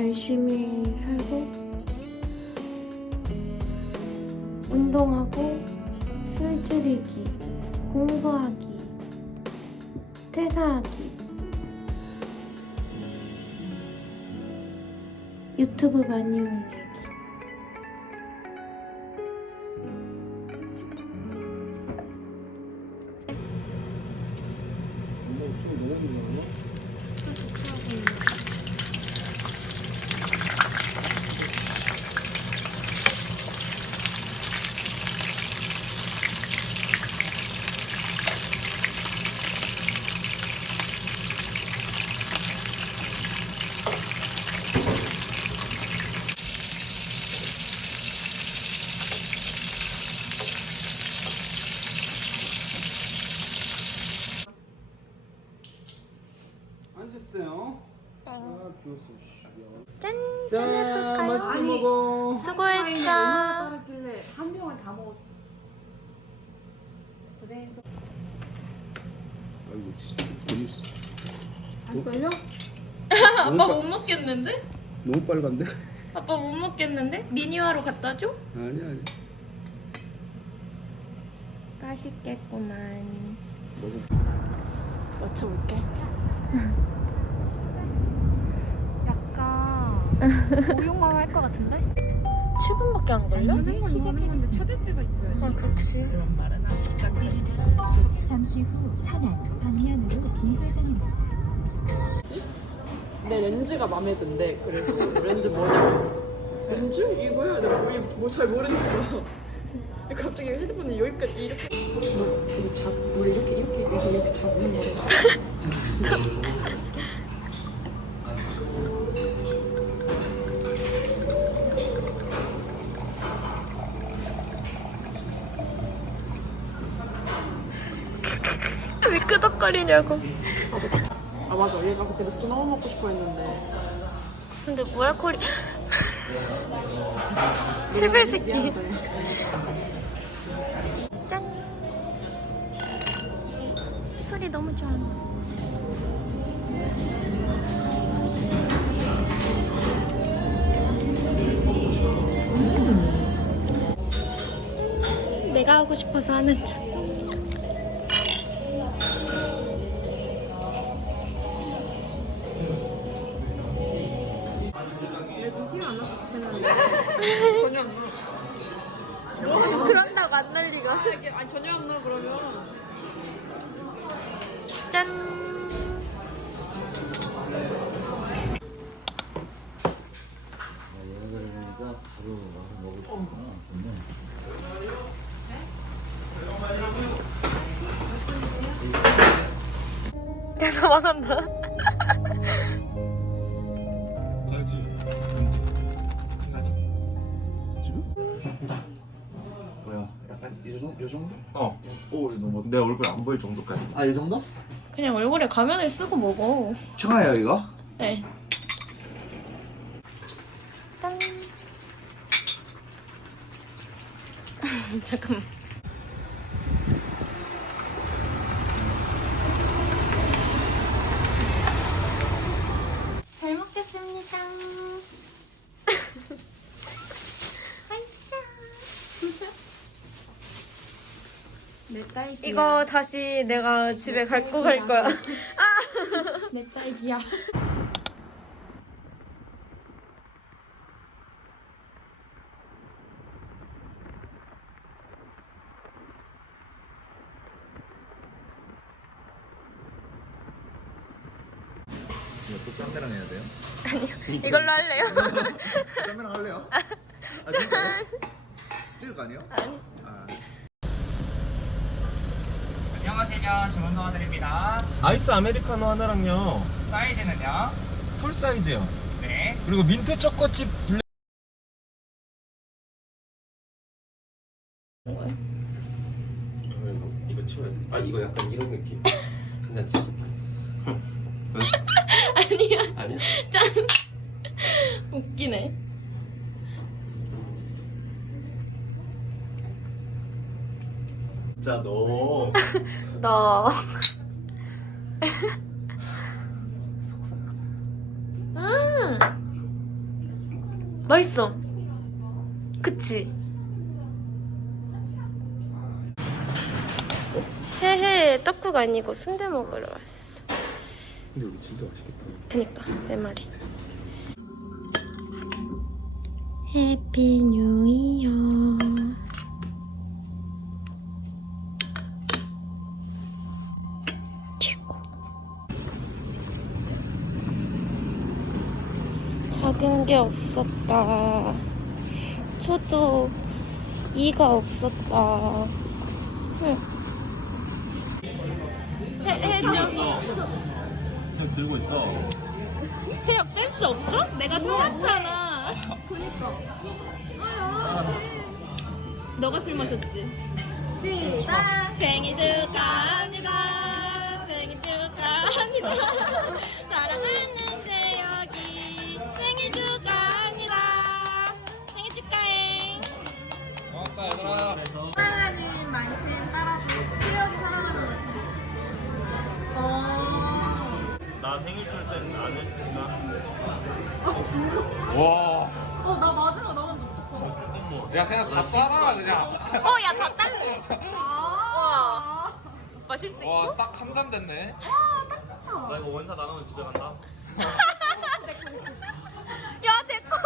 열심히 살고 운동하고 술 줄이기 공부하기 퇴사하기. 유튜브 많이 올리기. 엄마 목소리 너무. 앉으세요. 아, 비었어. 씨. 야. 짠! 자, 맛있게 먹어. 수고했어 따랐길래 한 병을 다 먹었어. 고생했어. 아이고, 진짜. 안 썰려? 아빠 너무, 못 먹겠는데? 빨, 너무 빨간데? 아빠 못 먹겠는데? 미니화로 갖다 줘? 아니야, 아니야. 맛있겠구만 먹어. 맞춰볼게. 약간 고용만 할 것 같은데? 10분밖에 안 걸려? 하는 건 하는 건데 쳐댈 때가 있어요. 아 그렇지 그런 말은 하기 시작하지. 잠시 후 천안 방면으로 이회전입니다. 내 렌즈가 마음에 든대. 그래서 렌즈 뭐냐고. 렌즈? 이거야? 내가 뭐잘 모르니까. 근데 갑자기 헤드폰이 여기까지 이렇게. 뭐, 이거 잡, 뭐 이렇게, 이렇게, 이렇게, 이렇게 잡는 거래. 끄덕거리냐고 아, 맞아. 얘가 그때 맥주 너무 먹고 싶어 했는데. 근데 무알콜이 칠별새끼 미안하다. 짠 소리 너무 좋아 내가 하고 싶어서 하는 차 안 난리가 아, 이게, 아니, 전혀 안 나, 그러면. 짠. 야 나만 한다 정도? 이 정도? 어. 오, 이거 너무. 내 얼굴 안 보일 정도까지. 아, 이 정도? 그냥 얼굴에 가면을 쓰고 먹어 청아예요, 이거? 네. 짠. 잠깐만. 잘 먹겠습니다. 딸기. 이거 다시 내가 집에 갖고 갈 거야. 내 딸기야. 이거 또 쌈매랑 해야 돼요? 이걸로 할래요? 쌈매랑 할래요? 아, 진짜요? 찍을 거 아니에요? 아니. 아. 안녕하세요. 주문 도와드립니다. 아이스 아메리카노 하나랑요. 사이즈는요? 톨 사이즈요. 네. 그리고 민트 초코칩 블랙. 이거 이거 치워야 돼. 아 이거 약간 이런 느낌. 괜찮지? 아니야. 아니야? 짠. 웃기네. 진짜 너. 너. 음. 맛있어. 그치? 헤헤, 떡국 아니고 순대 먹으러 왔어. 근데 여기 진짜 맛있겠다. 그니까, 내 말이. 해피 뉴 이어. 작은 게 없었다. 저도 이가 없었다. 응. 해, 해줘. 그냥 들고 있어. 새벽 댄스 없어? 내가 사왔잖아. 너가 술 마셨지? 시작! 생일 축하합니다. 생일 축하합니다. 사랑하는 생일 줄 때는 안 했으니까. 와. 어, 나 마지막 나만 못야 그냥 다 싸라 그냥. 어, 야, 다 땄네. 와. 마실 수 있어? 와딱 한 잔 됐네. 딱 좋다. 나 이거 원샷 안 하면 집에 간다. 야, 됐고.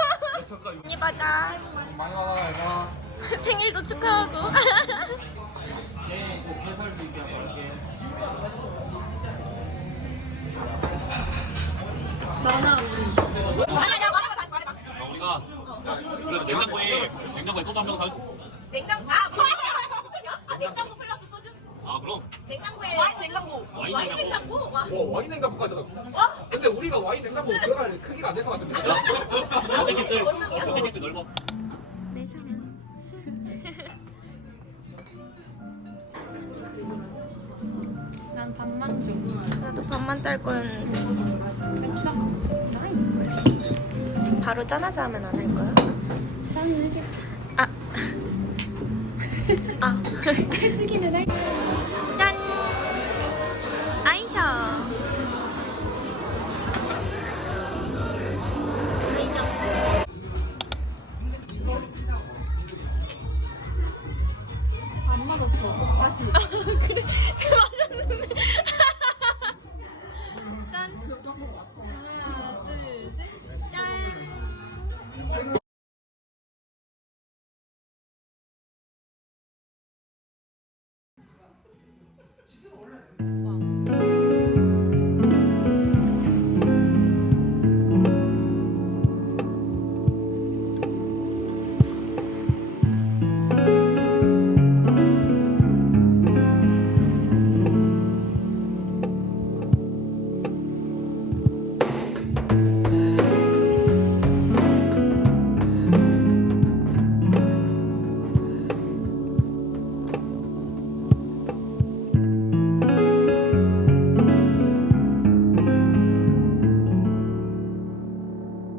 잠깐. 언니 받아. 많이 받아 얘들아. 생일도 축하하고. 꼭 해설 수 있게 할게. 아니, 아니야, 말해봐, 다시 말해봐. 아, 우리가 그래도 냉장고에 냉장고에 소주 한병살수 있어. 냉장고, 아, 뭐야? 아, 냉장고 플러스 소주? 아 그럼 냉장고에. 와인 냉장고. 와인 와인 냉장고. 냉장고? 와. 와 와인 냉장고까지 근데 우리가 와인 냉장고 들어갈 크기가 안 될 것 같은데 바로 짠하자 하면 안 할 거야? 짠 해줄. 아. 아. 해주기는 할. 짠! 아이셔. 아이셔. 안 맞았어. 다시.